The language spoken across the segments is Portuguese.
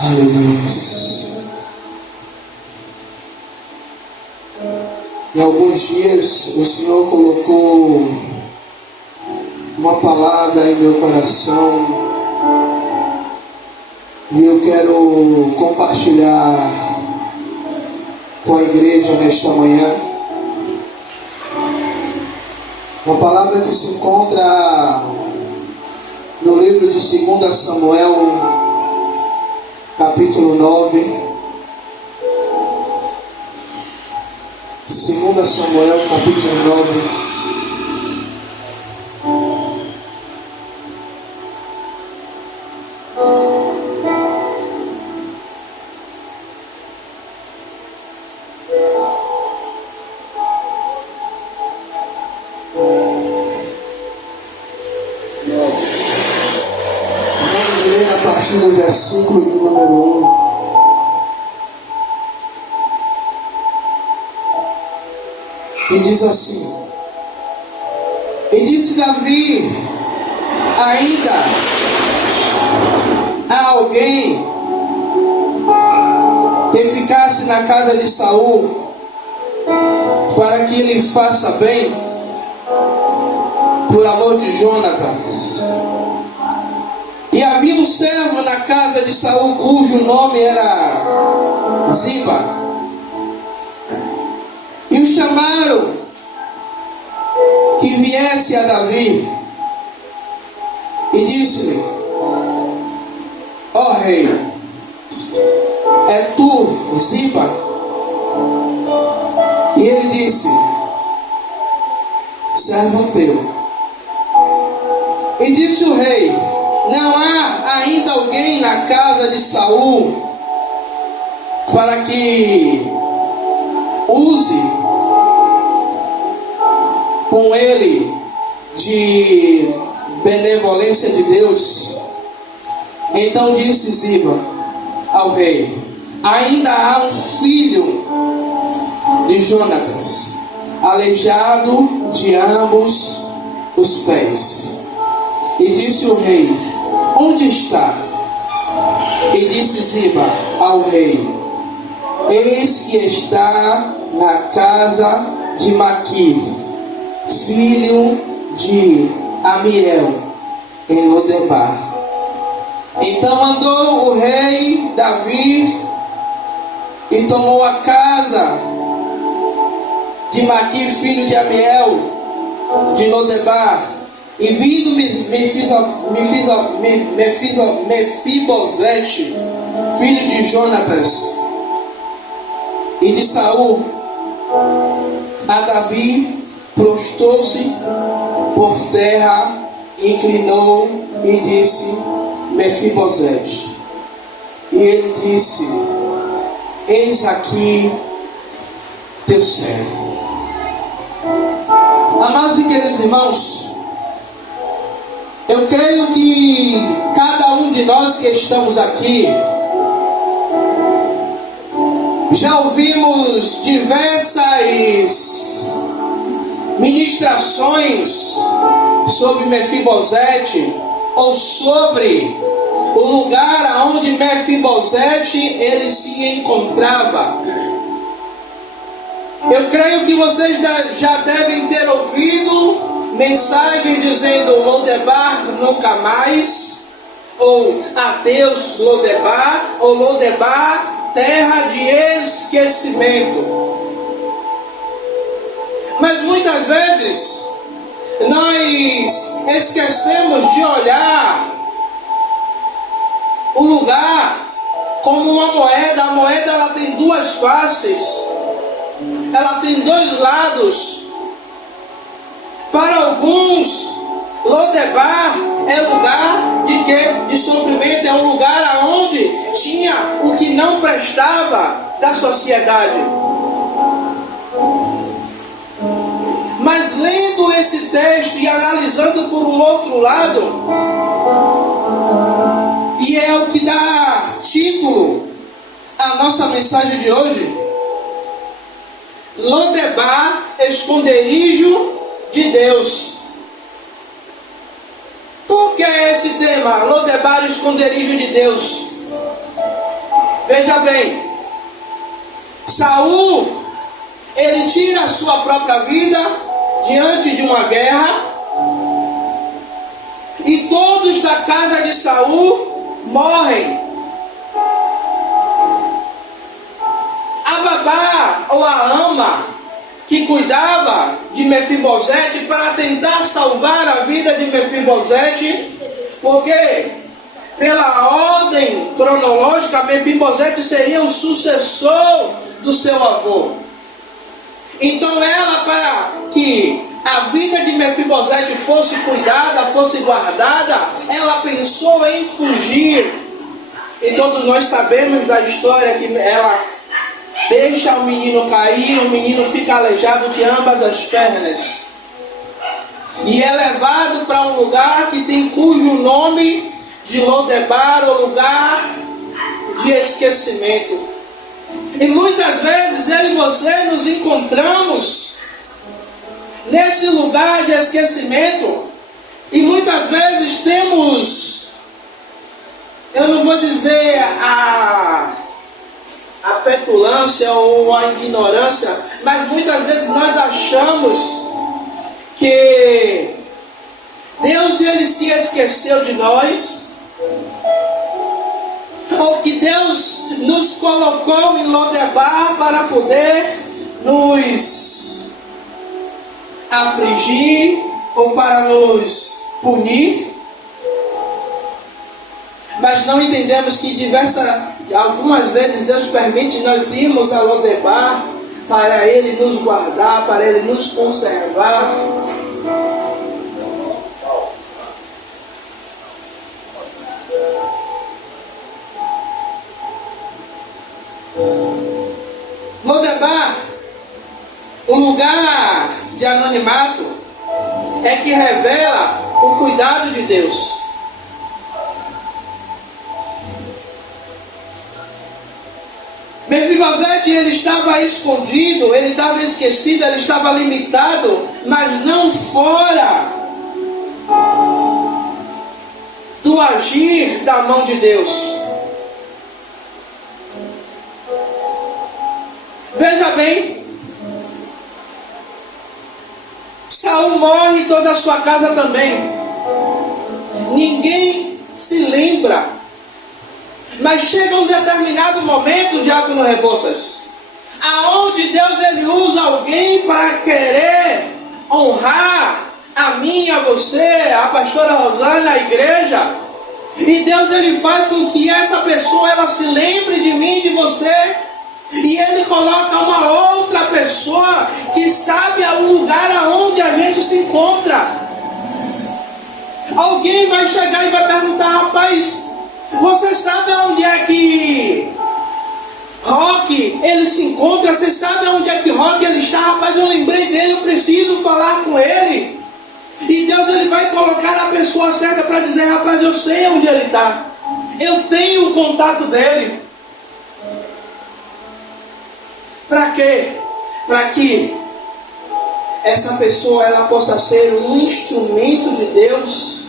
Aleluia. Em alguns dias o Senhor colocou uma palavra em meu coração e eu quero compartilhar com a igreja nesta manhã. Uma palavra que se encontra no livro de 2 Samuel, capítulo 9. 2 Samuel, capítulo 9. Vamos ler a partir do versículo de número 1. E diz assim: E disse Davi: ainda há alguém que ficasse na casa de Saul, para que ele faça bem, por amor de Jonatas. E havia um servo na casa de Saul, cujo nome era Ziba. E o chamaram que viesse a Davi, e disse-lhe: ó rei, é tu, Ziba? E ele disse: servo teu. E disse o rei: não há ainda alguém na casa de Saul para que use com ele de benevolência de Deus? Então disse Ziba ao rei: ainda há um filho de Jonatas, aleijado de ambos os pés. E disse o rei: onde está? E disse Ziba ao rei: eis que está na casa de Maquir, filho de Amiel, em Lodebar. Então mandou o rei Davi e tomou a casa de Maquir, filho de Amiel, de Lodebar. E vindo Mefibosete, filho de Jonatas e de Saul, a Davi, prostrou-se por terra, inclinou e disse: Mefibosete. E ele disse: eis aqui teu servo. Amados e queridos irmãos, eu creio que cada um de nós que estamos aqui já ouvimos diversas ministrações sobre Mefibosete, ou sobre o lugar onde Mefibosete ele se encontrava. Eu creio que vocês já devem ter ouvido mensagens dizendo Lodebar nunca mais, ou adeus Lodebar, ou Lodebar terra de esquecimento. Mas muitas vezes nós esquecemos de olhar o lugar como uma moeda. A moeda ela tem duas faces, ela tem dois lados. Para alguns, Lodebar é lugar de quê? De sofrimento, é um lugar onde tinha o que não prestava da sociedade. Mas lendo esse texto e analisando por um outro lado, e é o que dá título à nossa mensagem de hoje: Lodebar, esconderijo de Deus. Por que esse tema? Lodebar, esconderijo de Deus. Veja bem, Saul, ele tira a sua própria vida diante de uma guerra, e todos da casa de Saul morrem. A babá ou a ama que cuidava de Mefibosete para tentar salvar a vida de Mefibosete, porque pela ordem cronológica Mefibosete seria o sucessor do seu avô. Então ela, para que a vida de Mefibosete fosse cuidada, fosse guardada, ela pensou em fugir. E todos nós sabemos da história que ela deixa o menino cair, o menino fica aleijado de ambas as pernas. E é levado para um lugar que tem cujo nome de Lodebar, o lugar de esquecimento. E muitas vezes eu e você nos encontramos nesse lugar de esquecimento. E muitas vezes temos, eu não vou dizer a petulância ou a ignorância, mas muitas vezes nós achamos que Deus ele se esqueceu de nós, ou que Deus nos colocou em Lodebar para poder nos afligir ou para nos punir. Mas não entendemos que algumas vezes Deus permite nós irmos a Lodebar para Ele nos guardar, para Ele nos conservar. Lodebar, o lugar de anonimato, é que revela o cuidado de Deus. Mefibosete, ele estava escondido, ele estava esquecido, ele estava limitado, mas não fora do agir da mão de Deus. Veja bem, Saul morre e toda a sua casa também. Ninguém se lembra. Mas chega um determinado momento, Diácono Rebouças, aonde Deus ele usa alguém para querer honrar a mim, a você, a pastora Rosana, a igreja. E Deus ele faz com que essa pessoa ela se lembre de mim, de você. E Ele coloca uma outra pessoa que sabe o lugar aonde a gente se encontra. Alguém vai chegar e vai perguntar: rapaz, você sabe onde é que Roque ele se encontra? Você sabe onde é que Roque ele está? Rapaz, eu lembrei dele, eu preciso falar com ele. E Deus ele vai colocar a pessoa certa para dizer: rapaz, eu sei onde ele está, eu tenho o contato dele. Para quê? Para que essa pessoa ela possa ser um instrumento de Deus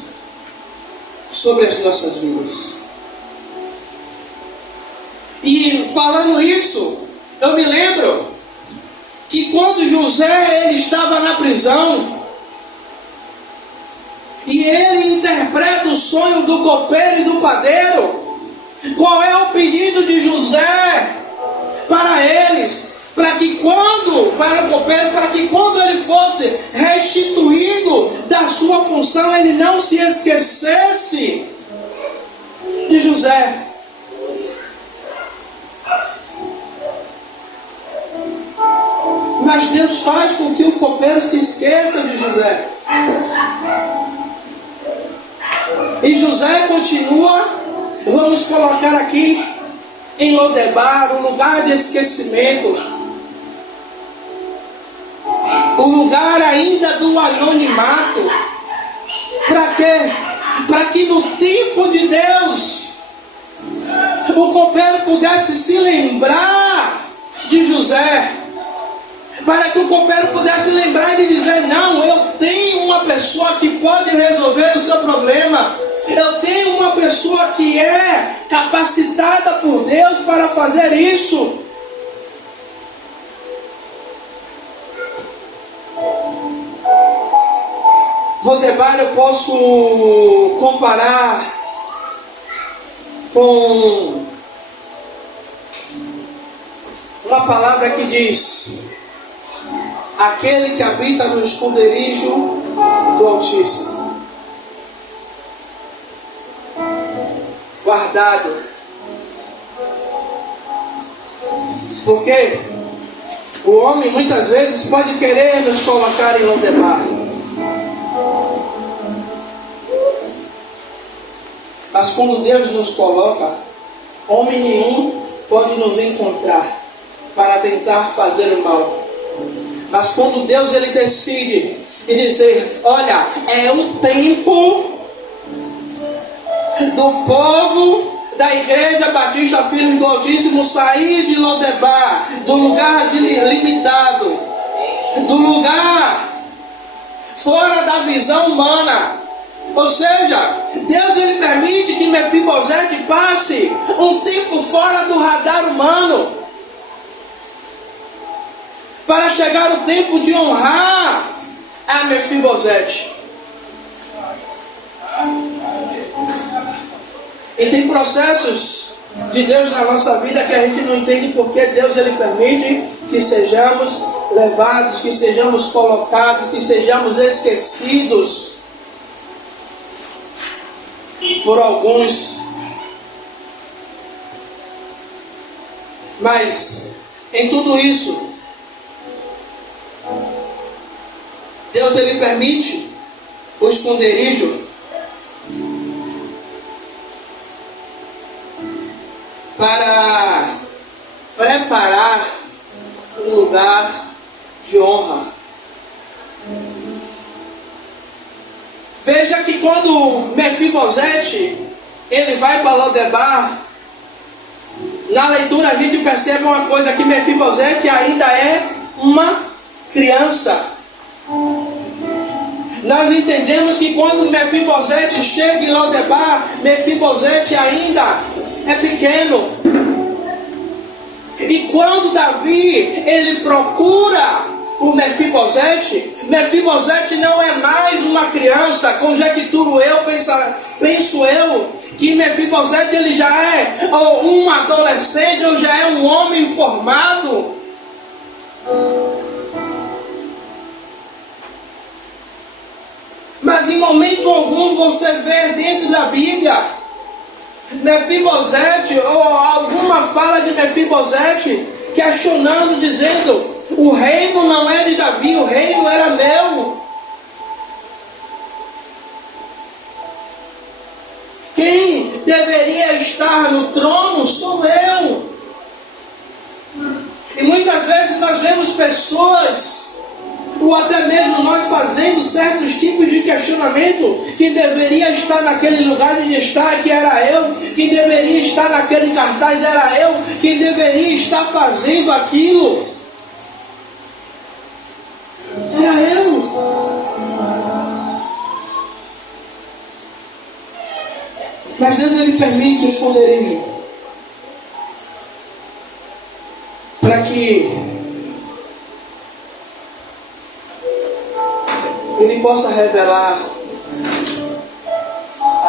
sobre as nossas vidas. E falando isso, eu me lembro que quando José ele estava na prisão e ele interpreta o sonho do copeiro e do padeiro, qual é o pedido de José para eles? Para que quando ele fosse restituído da sua função, ele não se esquecesse de José. Mas Deus faz com que o copeiro se esqueça de José. E José continua, vamos colocar aqui, em Lodebar, um lugar de esquecimento. O lugar ainda do anonimato. Para quê? Para que no tempo de Deus, o copeiro pudesse se lembrar de José. Para que o copeiro pudesse lembrar e dizer: não, eu tenho uma pessoa que pode resolver o seu problema. Eu tenho uma pessoa pessoa que é capacitada por Deus para fazer isso. Lodebar eu posso comparar com uma palavra que diz: aquele que habita no esconderijo do Altíssimo. Guardado. Porque o homem muitas vezes pode querer nos colocar em Lodebar. Mas quando Deus nos coloca, homem nenhum pode nos encontrar para tentar fazer o mal. Mas quando Deus ele decide e dizer: olha, é o tempo do povo da Igreja Batista Filhos do Altíssimo sair de Lodebar, do lugar limitado, do lugar fora da visão humana. Ou seja, Deus ele permite que Mefibosete passe um tempo fora do radar humano, para chegar o tempo de honrar a Mefibosete. E tem processos de Deus na nossa vida que a gente não entende porque Deus ele permite que sejamos levados, que sejamos colocados, que sejamos esquecidos por alguns. Mas em tudo isso, Deus ele permite o esconderijo para preparar um lugar de honra. Veja que quando Mefibosete ele vai para Lodebar, na leitura a gente percebe uma coisa, que Mefibosete ainda é uma criança. Nós entendemos que quando Mefibosete chega em Lodebar, Mefibosete ainda é pequeno. E quando Davi ele procura o Mefibosete, Mefibosete não é mais uma criança. Conjecturo eu, penso eu, que Mefibosete ele já é ou um adolescente ou já é um homem formado. Mas em momento algum você vê dentro da Bíblia Mefibosete ou alguma fala de Mefibosete questionando, dizendo: o reino não é de Davi, o reino era meu. Quem deveria estar no trono sou eu. E muitas vezes nós vemos pessoas, ou até mesmo nós fazendo certos tipos de questionamento, que deveria estar naquele lugar de destaque era eu, que deveria estar naquele cartaz era eu, que deveria estar fazendo aquilo era eu. Mas Deus ele permite o esconderijo para que Ele possa revelar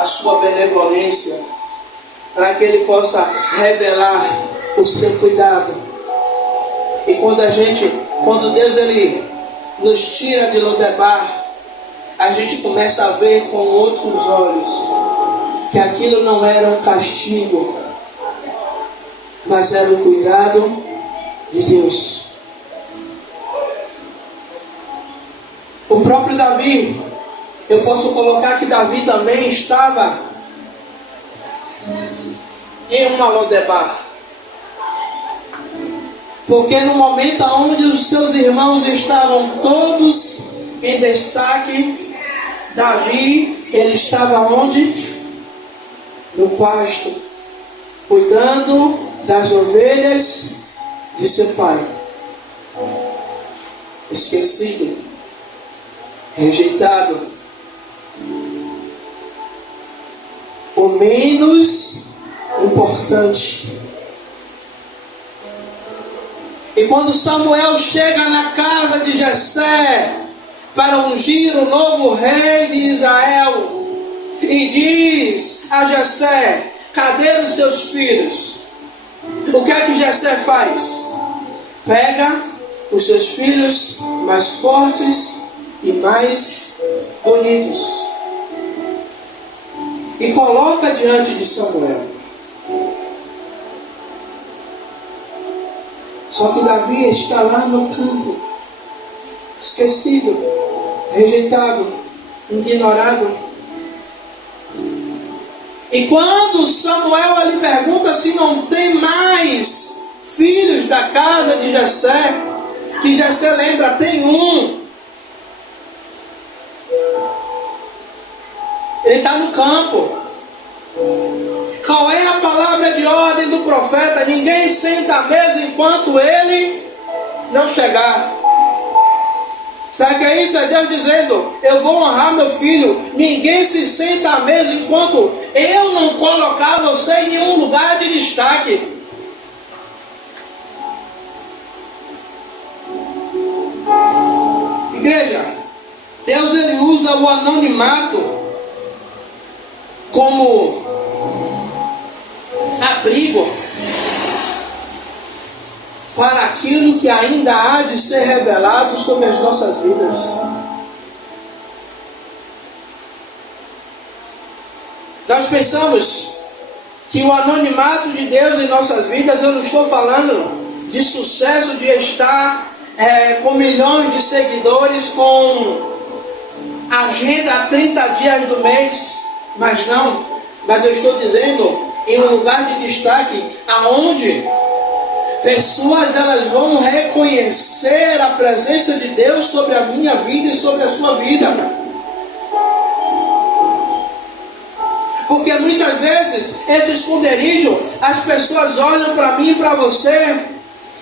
a sua benevolência, para que Ele possa revelar o seu cuidado. E quando Deus ele nos tira de Lodebar, a gente começa a ver com outros olhos que aquilo não era um castigo, mas era o cuidado de Deus. O próprio Davi, eu posso colocar que Davi também estava em uma Lodebar. Porque no momento onde os seus irmãos estavam todos em destaque, Davi, ele estava onde? No pasto, cuidando das ovelhas de seu pai. Esquecido, rejeitado. o menos importante. E quando Samuel chega na casa de Jessé para ungir o novo rei de Israel, e diz a Jessé: cadê os seus filhos? O que é que Jessé faz? Pega os seus filhos mais fortes e mais bonitos e coloca diante de Samuel. Só que Davi está lá no campo, esquecido, rejeitado, ignorado. E quando Samuel lhe pergunta se não tem mais filhos da casa de Jessé, que Jessé lembra, tem um. Ele está no campo. Qual é a palavra de ordem do profeta? Ninguém senta à mesa enquanto ele não chegar. Sabe o que é isso? É Deus dizendo: eu vou honrar meu filho. Ninguém se senta à mesa enquanto eu não colocar você em nenhum lugar de destaque. Igreja, Deus ele usa o anonimato como abrigo para aquilo que ainda há de ser revelado sobre as nossas vidas. Nós pensamos que o anonimato de Deus em nossas vidas, eu não estou falando de sucesso, de estar com milhões de seguidores, com agenda a 30 dias do mês, mas não, mas eu estou dizendo em um lugar de destaque, aonde pessoas elas vão reconhecer a presença de Deus sobre a minha vida e sobre a sua vida. Porque muitas vezes esse esconderijo, as pessoas olham para mim e para você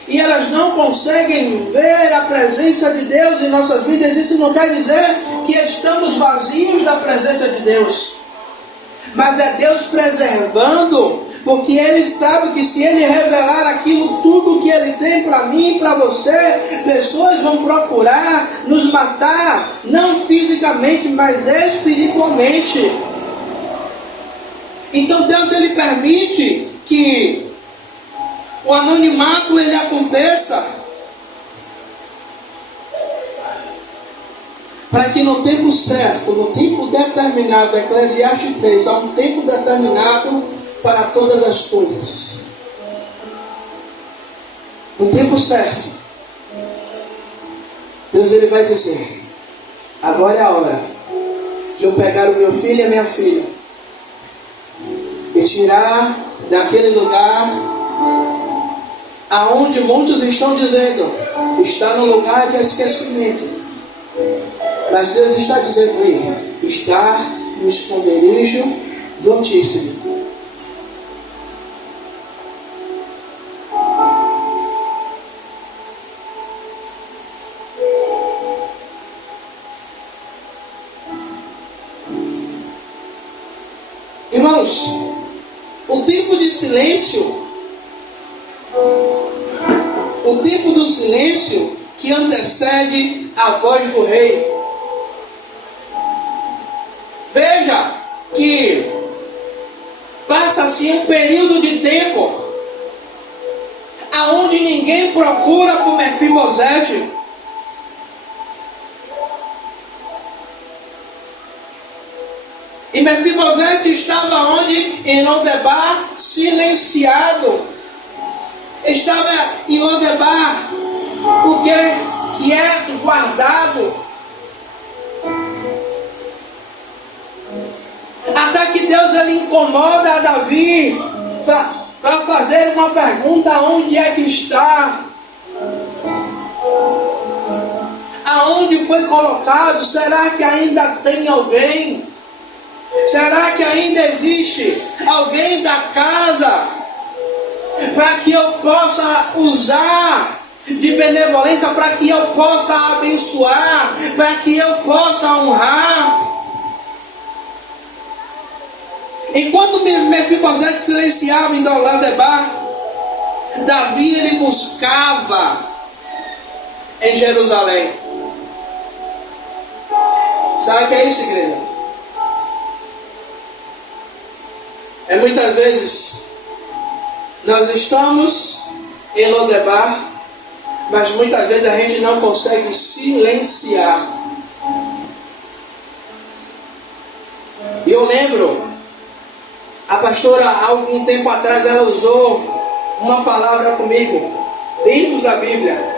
e elas não conseguem ver a presença de Deus em nossas vidas. Isso não quer dizer que estamos vazios da presença de Deus, mas é Deus preservando, porque Ele sabe que se Ele revelar aquilo, tudo que Ele tem para mim e para você, pessoas vão procurar nos matar, não fisicamente, mas espiritualmente. Então Deus ele permite que o anonimato ele aconteça, para que no tempo certo, no tempo determinado, Eclesiastes 3, há um tempo determinado para todas as coisas. No tempo certo, Deus ele vai dizer: agora é a hora de eu pegar o meu filho e a minha filha e tirar daquele lugar aonde muitos estão dizendo está no lugar de esquecimento, mas Deus está dizendo aí, está no esconderijo do Altíssimo. Irmãos, o tempo de silêncio, o tempo do silêncio que antecede a voz do rei. Veja que passa-se um período de tempo aonde ninguém procura por Mefibosete. E Mefibosete estava onde? Em Lodebar, silenciado. Estava em Lodebar, o que? Quieto, guardado. Até que Deus ele incomoda a Davi para fazer uma pergunta: onde é que está? Aonde foi colocado? Será que ainda tem alguém? Será que ainda existe alguém da casa para que eu possa usar de benevolência, para que eu possa abençoar, para que eu possa honrar? Enquanto Mefibosete silenciava em Lodebar, Davi ele buscava em Jerusalém. Sabe o que é isso, igreja? É muitas vezes nós estamos em Lodebar, mas muitas vezes a gente não consegue silenciar. E eu lembro, a pastora há algum tempo atrás ela usou uma palavra comigo, dentro da Bíblia.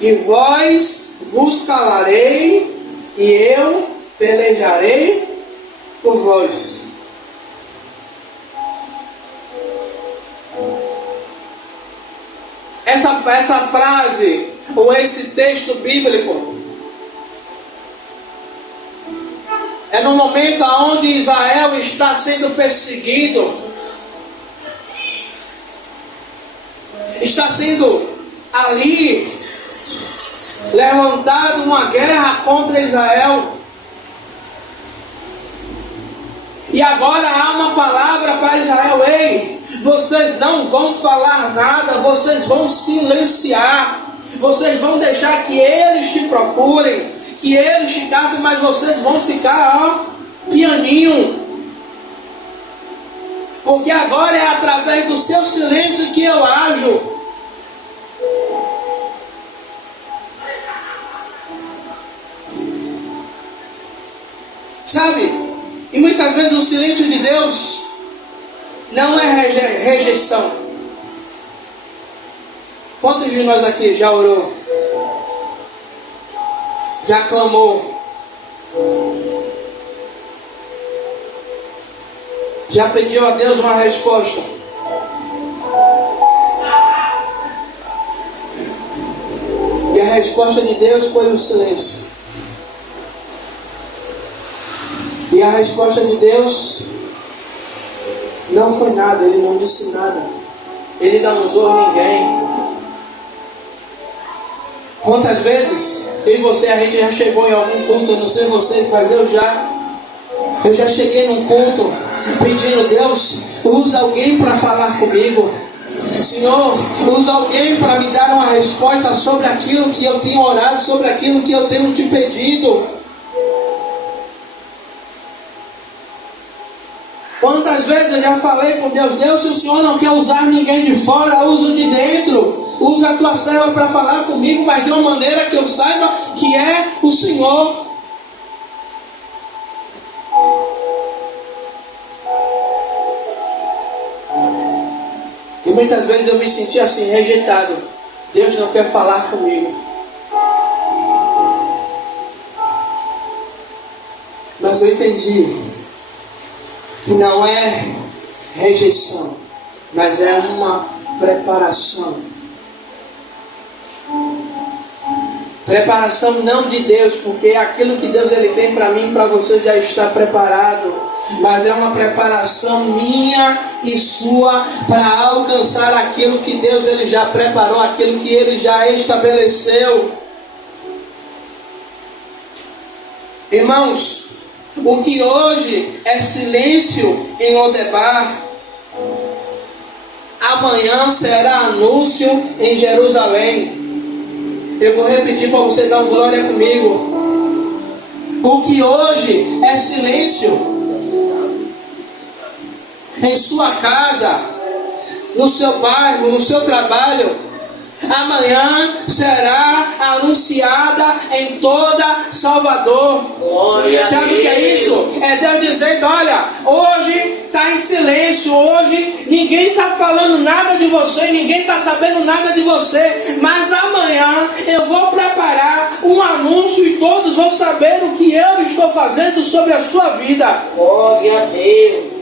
E vós vos calarei, e eu pelejarei por vós. Essa frase, ou esse texto bíblico, é no momento onde Israel está sendo perseguido, está sendo ali levantado uma guerra contra Israel. E agora há uma palavra para Israel: ei, vocês não vão falar nada, vocês vão silenciar, vocês vão deixar que eles te procurem, que eles te caçem, mas vocês vão ficar, pianinho. Porque agora é através do seu silêncio que eu ajo. Sabe? E muitas vezes o silêncio de Deus não é rejeição. Quantos de nós aqui já orou? Já clamou? Já pediu a Deus uma resposta? E a resposta de Deus foi o silêncio. E a resposta de Deus não foi nada, Ele não disse nada, Ele não usou ninguém. Quantas vezes eu e você, a gente já chegou em algum culto, eu não sei vocês, mas eu já cheguei num culto pedindo: Deus, usa alguém para falar comigo. Senhor, usa alguém para me dar uma resposta sobre aquilo que eu tenho orado, sobre aquilo que eu tenho te pedido. Quantas vezes eu já falei com Deus: Deus, se o Senhor não quer usar ninguém de fora, usa de dentro. Usa a tua serva para falar comigo, mas de uma maneira que eu saiba que é o Senhor. E muitas vezes eu me senti assim, rejeitado. Deus não quer falar comigo. Mas eu entendi que não é rejeição, mas é uma preparação. Preparação não de Deus, porque aquilo que Deus ele tem para mim e para você já está preparado, mas é uma preparação minha e sua para alcançar aquilo que Deus ele já preparou, aquilo que ele já estabeleceu. Irmãos, o que hoje é silêncio em Lodebar, amanhã será anúncio em Jerusalém. Eu vou repetir para você dar uma glória comigo. O que hoje é silêncio em sua casa, no seu bairro, no seu trabalho, amanhã será anunciada em toda Salvador. Sabe o que é isso? É Deus dizendo: olha, hoje está em silêncio, hoje ninguém está falando nada de você, ninguém está sabendo nada de você, mas amanhã eu vou preparar um anúncio e todos vão saber o que eu estou fazendo sobre a sua vida. Glória a Deus.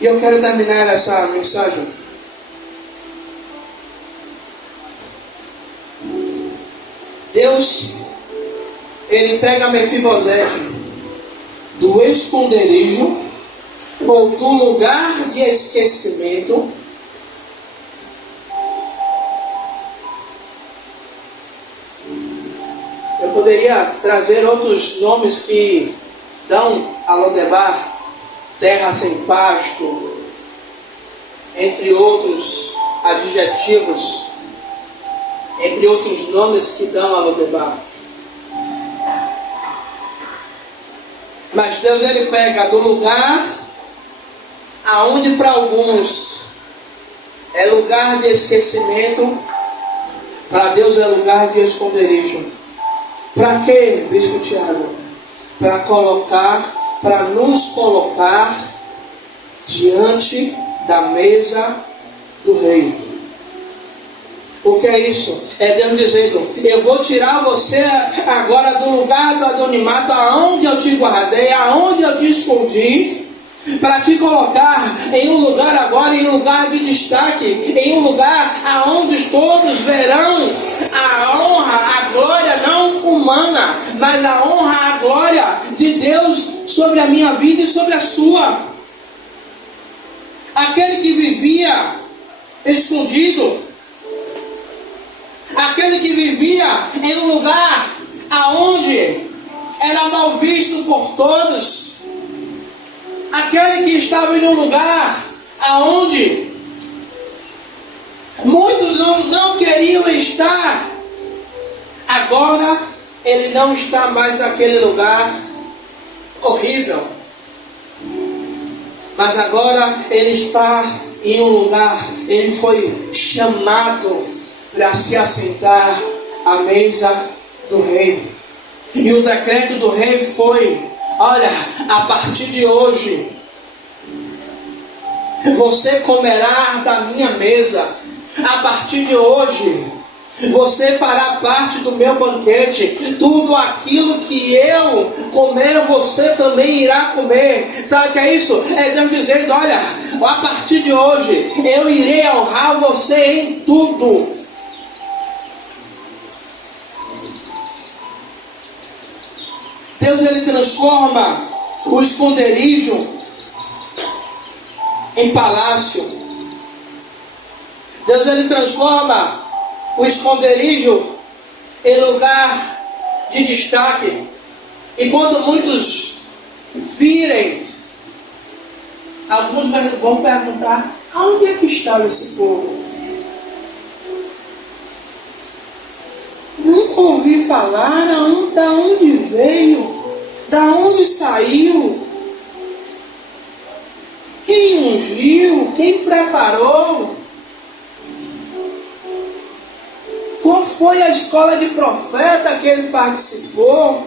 E eu quero terminar essa mensagem Deus, ele pega Mefibosete do esconderijo ou do lugar de esquecimento Poderia trazer outros nomes que dão a Lodebar: terra sem pasto, entre outros adjetivos, entre outros nomes que dão a Lodebar. Mas Deus, ele pega do lugar aonde para alguns é lugar de esquecimento, para Deus é lugar de esconderijo. Para quê, Bispo Tiago? Para nos colocar diante da mesa do rei. O que é isso? É Deus dizendo: eu vou tirar você agora do lugar do anonimato, aonde eu te guardei, aonde eu te escondi, para te colocar em um lugar agora, em um lugar de destaque, em um lugar aonde todos verão a honra, a glória não humana, mas a honra, a glória de Deus sobre a minha vida e sobre a sua. Aquele que vivia escondido, aquele que vivia em um lugar aonde era mal visto por todos, aquele que estava em um lugar aonde muitos não queriam estar, agora ele não está mais naquele lugar horrível, mas agora ele está em um lugar, ele foi chamado para se assentar à mesa do rei. E o decreto do rei foi: olha, a partir de hoje você comerá da minha mesa. A partir de hoje você fará parte do meu banquete. Tudo aquilo que eu comer, você também irá comer. Sabe o que é isso? É Deus dizendo: olha, a partir de hoje eu irei honrar você em tudo. Deus, ele transforma o esconderijo em palácio. Deus, ele transforma o esconderijo em lugar de destaque. E quando muitos virem, alguns vão perguntar: aonde é que está esse povo? Nunca ouvi falar, da onde veio, da onde saiu, quem ungiu, quem preparou, qual foi a escola de profeta que ele participou.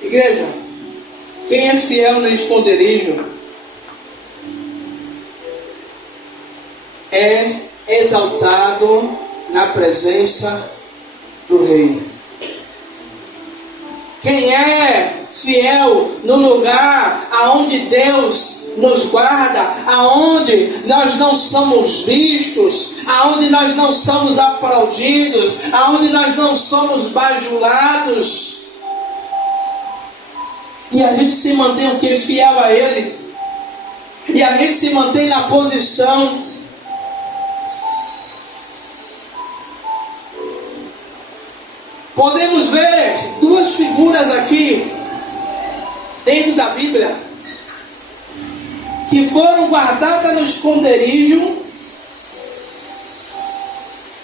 Igreja, quem é fiel no esconderijo é exaltado na presença do rei. Quem é fiel no lugar aonde Deus nos guarda, aonde nós não somos vistos, aonde nós não somos aplaudidos, aonde nós não somos bajulados, e a gente se mantém o que? Fiel a Ele. E a gente se mantém na posição. Podemos ver duas figuras aqui dentro da Bíblia que foram guardadas no esconderijo,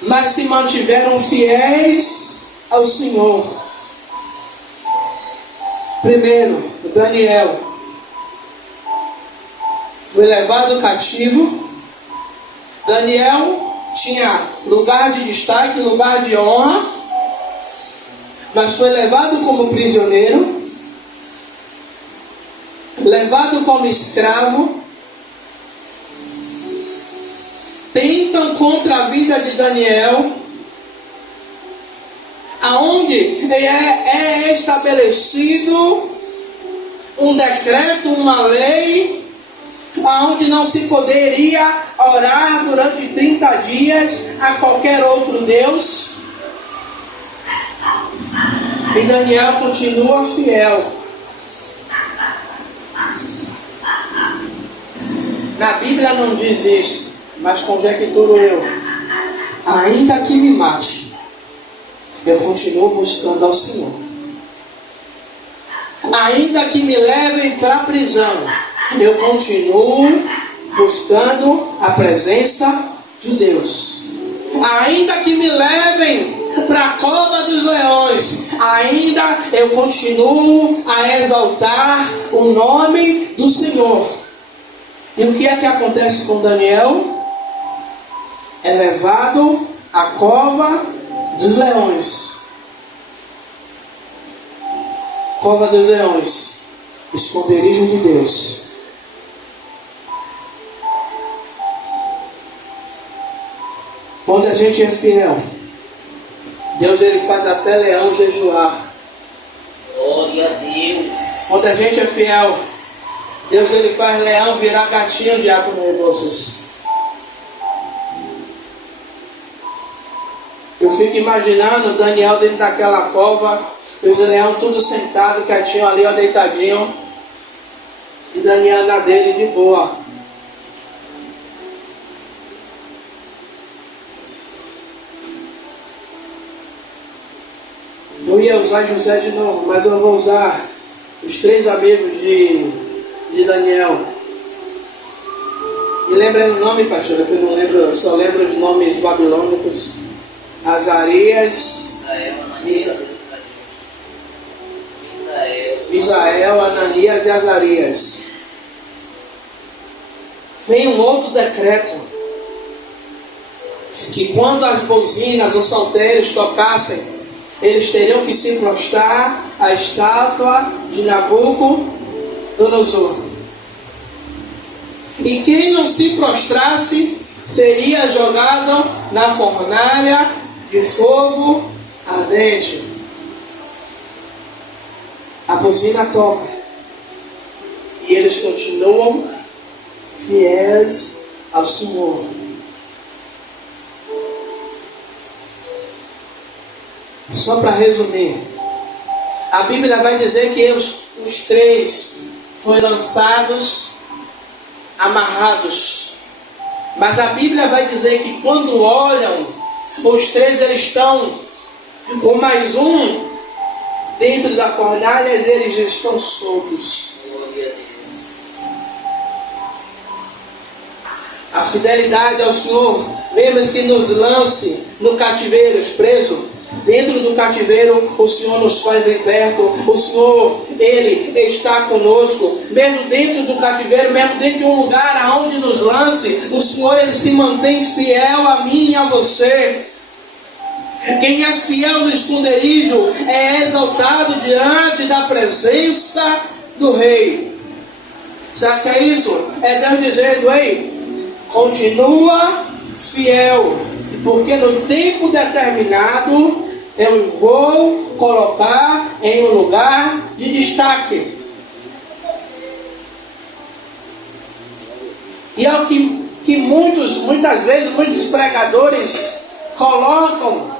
mas se mantiveram fiéis ao Senhor. Primeiro, Daniel foi levado cativo. Daniel tinha lugar de destaque, lugar de honra, mas foi levado como prisioneiro, levado como escravo. Tentam contra a vida de Daniel, aonde é estabelecido um decreto, uma lei, aonde não se poderia orar durante 30 dias a qualquer outro Deus. E Daniel continua fiel. Na Bíblia não diz isso, mas conjecturo eu. Ainda que me mate, eu continuo buscando ao Senhor. Ainda que me levem para a prisão, eu continuo buscando a presença de Deus. Ainda que me levem para a cova dos leões, ainda eu continuo a exaltar o nome do Senhor. E o que é que acontece com Daniel? É levado à cova dos leões. Cova dos leões, esconderijo de Deus. Quando a gente é fiel, Deus ele faz até leão jejuar. Glória a Deus. Quando a gente é fiel, Deus ele faz leão virar gatinho de água nervosos. Eu fico imaginando Daniel dentro daquela cova, e os leões tudo sentado, quietinho ali, ó, deitadinho. E Daniel na dele de boa. Eu ia usar José de novo, mas eu vou usar os 3 amigos de Daniel. Me lembra o nome, pastor, que eu não lembro, eu só lembro os nomes babilônicos. Azarias, Misael, Ananias e Azarias. Vem um outro decreto, que quando as buzinas, os saltérios tocassem, eles teriam que se prostrar à estátua de Nabucodonosor. E quem não se prostrasse seria jogado na fornalha de fogo ardente. A buzina toca e eles continuam fiéis ao Senhor. Só para resumir, a Bíblia vai dizer que os 3 foram lançados, amarrados. Mas a Bíblia vai dizer que quando olham, os 3 eles estão com mais um dentro da fornalha, eles estão soltos. A fidelidade ao Senhor, lembra que nos lance no cativeiro, preso. Dentro do cativeiro, o Senhor nos faz liberto. O Senhor, Ele está conosco. Mesmo dentro do cativeiro, mesmo dentro de um lugar aonde nos lance, o Senhor, Ele se mantém fiel a mim e a você. Quem é fiel no esconderijo é exaltado diante da presença do Rei. Sabe o que é isso? É Deus dizendo: ei, continua fiel, porque no tempo determinado eu vou colocar em um lugar de destaque. E é o que muitas vezes, muitos pregadores colocam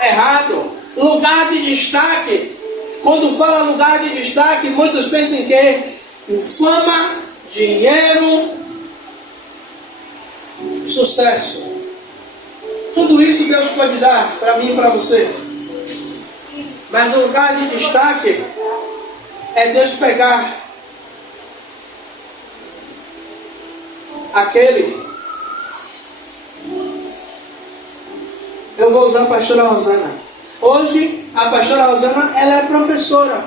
errado. Lugar de destaque. Quando fala lugar de destaque, muitos pensam em quê? Em fama, dinheiro, sucesso. Tudo isso Deus pode dar para mim e para você. Mas o lugar de destaque é Deus pegar aquele. Eu vou usar a pastora Rosana. Hoje a pastora Rosana, ela é professora.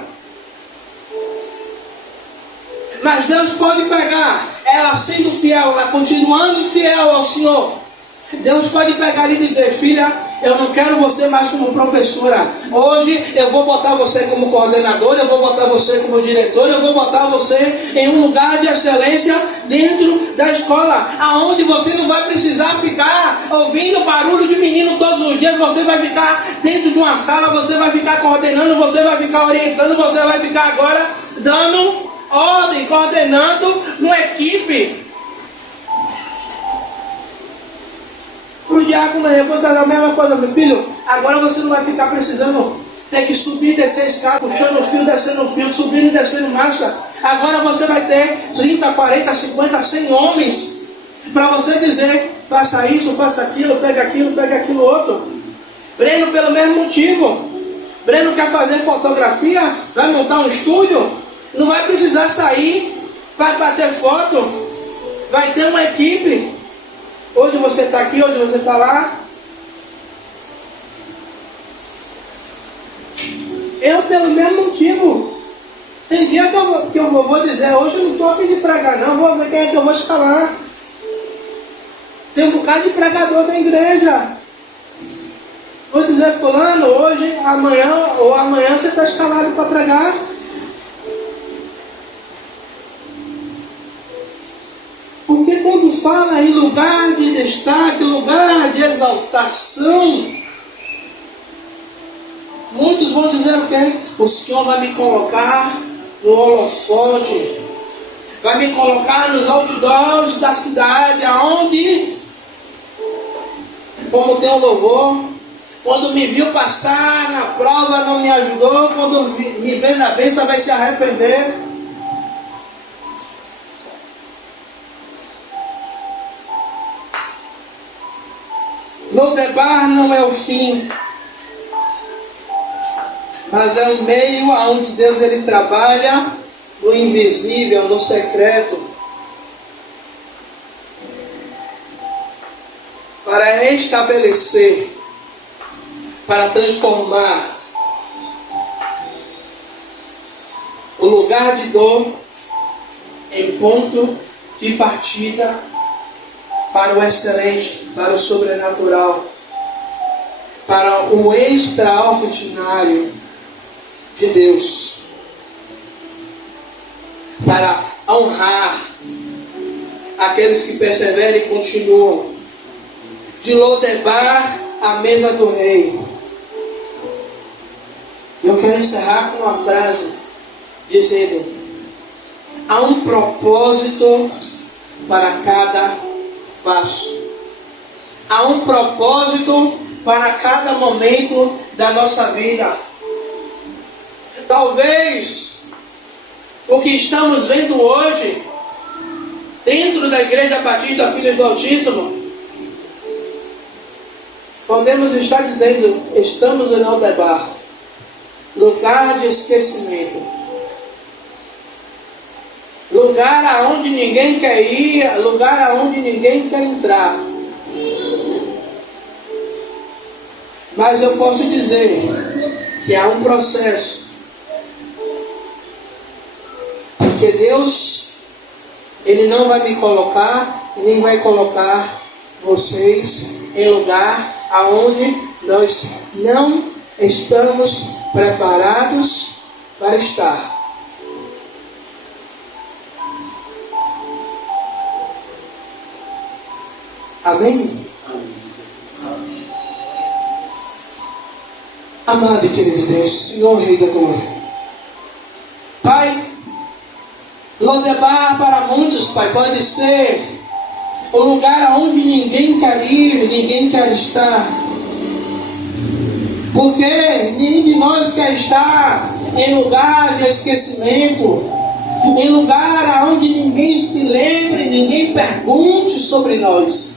Mas Deus pode pegar ela sendo fiel, ela continuando fiel ao Senhor. Deus pode pegar e dizer: filha, eu não quero você mais como professora. Hoje eu vou botar você como coordenadora, eu vou botar você como diretora, eu vou botar você em um lugar de excelência dentro da escola, aonde você não vai precisar ficar ouvindo barulho de menino todos os dias. Você vai ficar dentro de uma sala, você vai ficar coordenando, você vai ficar orientando, você vai ficar agora dando ordem, coordenando uma equipe. Para o diácono, depois é a mesma coisa: meu filho, agora você não vai ficar precisando ter que subir e descer a escada, puxando o fio, descendo o fio, subindo e descendo marcha. Agora você vai ter 30, 40, 50, 100 homens para você dizer, faça isso, faça aquilo, pega aquilo outro. Breno, pelo mesmo motivo. Breno quer fazer fotografia, vai montar um estúdio, não vai precisar sair para bater foto. Vai ter uma equipe. Hoje você está aqui, hoje você está lá. Eu, pelo mesmo motivo. Tem dia que eu vou dizer, hoje eu não estou a fim de pregar não, vou ver quem é que eu vou escalar. Tem um bocado de pregador da igreja. Vou dizer, fulano, hoje, amanhã você está escalado para pregar. Porque quando fala em lugar de destaque, lugar de exaltação, muitos vão dizer o quê? O Senhor vai me colocar no holofote, vai me colocar nos outdoors da cidade, aonde, como tem o louvor, quando me viu passar na prova não me ajudou, quando me vê na bênção vai se arrepender. Lodebar não é o fim, mas é o meio aonde Deus ele trabalha no invisível, no secreto, para restabelecer, para transformar o lugar de dor em ponto de partida para o excelente, para o sobrenatural, para o extraordinário de Deus, para honrar aqueles que perseveram e continuam, de Lodebar à mesa do rei. Eu quero encerrar com uma frase dizendo: há um propósito para cada passo, há um propósito para cada momento da nossa vida. Talvez o que estamos vendo hoje dentro da Igreja Batista Filhos do Altíssimo, podemos estar dizendo, estamos em Lodebar, lugar de esquecimento, lugar aonde ninguém quer ir, lugar aonde ninguém quer entrar. Mas eu posso dizer que há um processo, porque Deus, Ele não vai me colocar, nem vai colocar vocês em lugar aonde nós não estamos preparados para estar. Amém? Amado e querido Deus, Senhor Rei da Glória, Pai, Lodebar para muitos, Pai, pode ser o lugar onde ninguém quer ir, ninguém quer estar. Porque nenhum de nós quer estar em lugar de esquecimento, em lugar onde ninguém se lembre, ninguém pergunte sobre nós.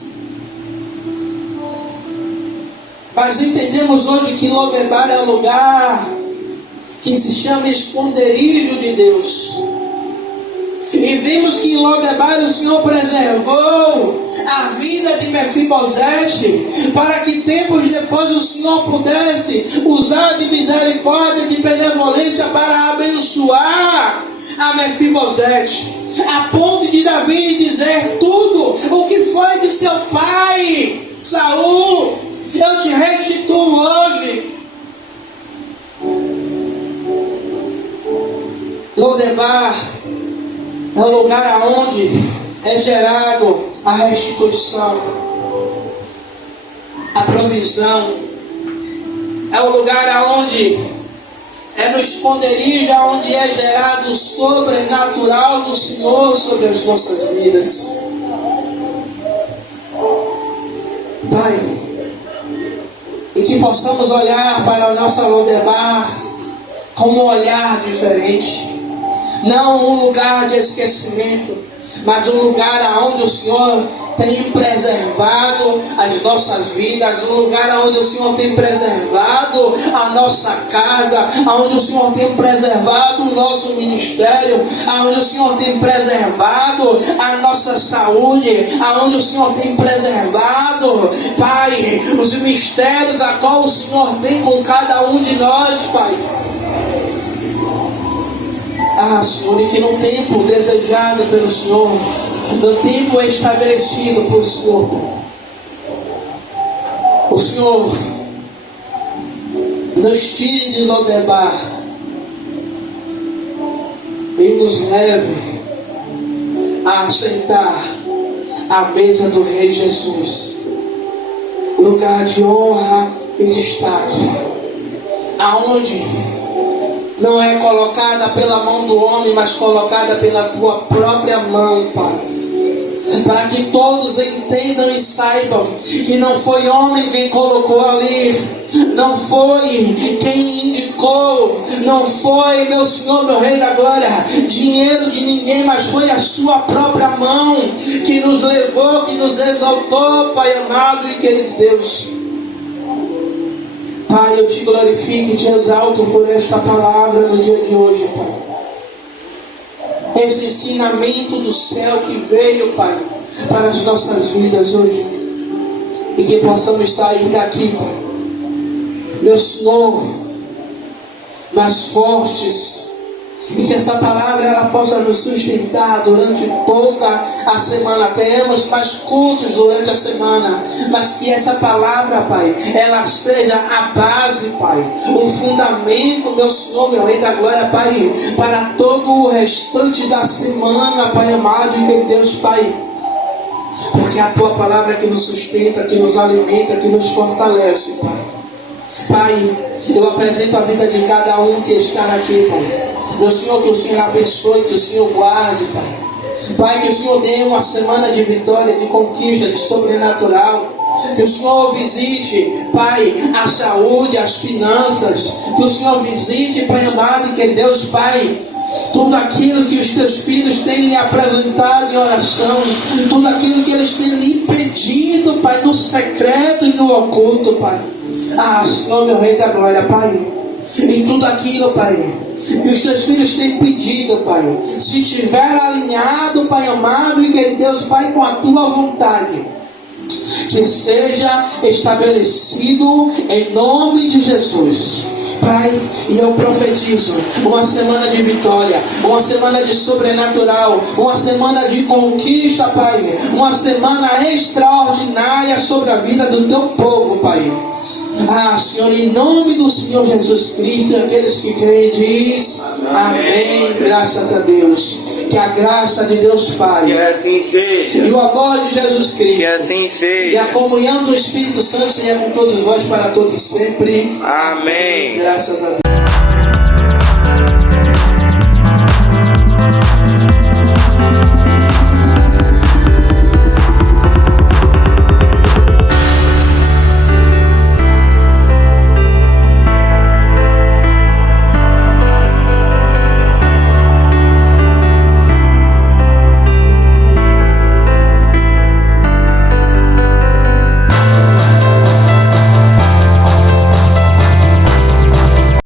Mas entendemos hoje que Lodebar é um lugar que se chama esconderijo de Deus. E vimos que em Lodebar o Senhor preservou a vida de Mefibosete, para que tempos depois o Senhor pudesse usar de misericórdia, de benevolência para abençoar a Mefibosete, a ponto de Davi dizer tudo o que foi de seu pai Saul, eu te restituo hoje. Lodebar é o lugar onde é gerado a restituição, a provisão. É o lugar onde é no esconderijo onde é gerado o sobrenatural do Senhor sobre as nossas vidas. Pai, e que possamos olhar para a nossa Lodebar com um olhar diferente, não um lugar de esquecimento, mas um lugar onde o Senhor tem preservado as nossas vidas, um lugar onde o Senhor tem preservado a nossa casa, onde o Senhor tem preservado o nosso ministério, onde o Senhor tem preservado a nossa saúde, onde o Senhor tem preservado, Pai, os mistérios a qual o Senhor tem com cada um de nós, Pai. Senhor, e que no tempo desejado pelo Senhor, no tempo estabelecido por Senhor, o Senhor nos tire de Lodebar e nos leve a sentar à mesa do Rei Jesus, lugar de honra e destaque, aonde não é colocada pela mão do homem, mas colocada pela tua própria mão, Pai. Para que todos entendam e saibam que não foi homem quem colocou ali, não foi quem indicou, não foi, meu Senhor, meu Rei da Glória, dinheiro de ninguém, mas foi a sua própria mão que nos levou, que nos exaltou, Pai amado e querido Deus. Pai, eu te glorifico e te exalto por esta palavra no dia de hoje, Pai. Esse ensinamento do céu que veio, Pai, para as nossas vidas hoje. E que possamos sair daqui, Pai, meu Senhor, mais fortes. E que essa palavra ela possa nos sustentar durante toda a semana. Teremos mais cultos durante a semana, mas que essa palavra, Pai, ela seja a base, Pai, o fundamento, meu Senhor, meu Rei da Glória, Pai, para todo o restante da semana, Pai amado e meu Deus, Pai. Porque é a tua palavra que nos sustenta, que nos alimenta, que nos fortalece, Pai. Pai, eu apresento a vida de cada um que está aqui, Pai. Meu Senhor, que o Senhor abençoe, que o Senhor guarde, Pai. Pai, que o Senhor dê uma semana de vitória, de conquista, de sobrenatural. Que o Senhor visite, Pai, a saúde, as finanças. Que o Senhor visite, Pai amado e que Deus, Pai, tudo aquilo que os teus filhos têm lhe apresentado em oração, tudo aquilo que eles têm lhe pedido, Pai, no secreto e no oculto, Pai. Senhor, meu Rei da Glória, Pai, e tudo aquilo, Pai, que os teus filhos têm pedido, Pai, se estiver alinhado, Pai amado e querido Deus, Pai, com a tua vontade, que seja estabelecido em nome de Jesus. Pai, e eu profetizo uma semana de vitória, uma semana de sobrenatural, uma semana de conquista, Pai, uma semana extraordinária sobre a vida do teu povo, Pai. Senhor, em nome do Senhor Jesus Cristo, aqueles que creem diz amém. Graças a Deus. Que a graça de Deus Pai, que assim seja, e o amor de Jesus Cristo, que assim seja, e a comunhão do Espírito Santo seja com todos vós para todos sempre. Amém. Graças a Deus.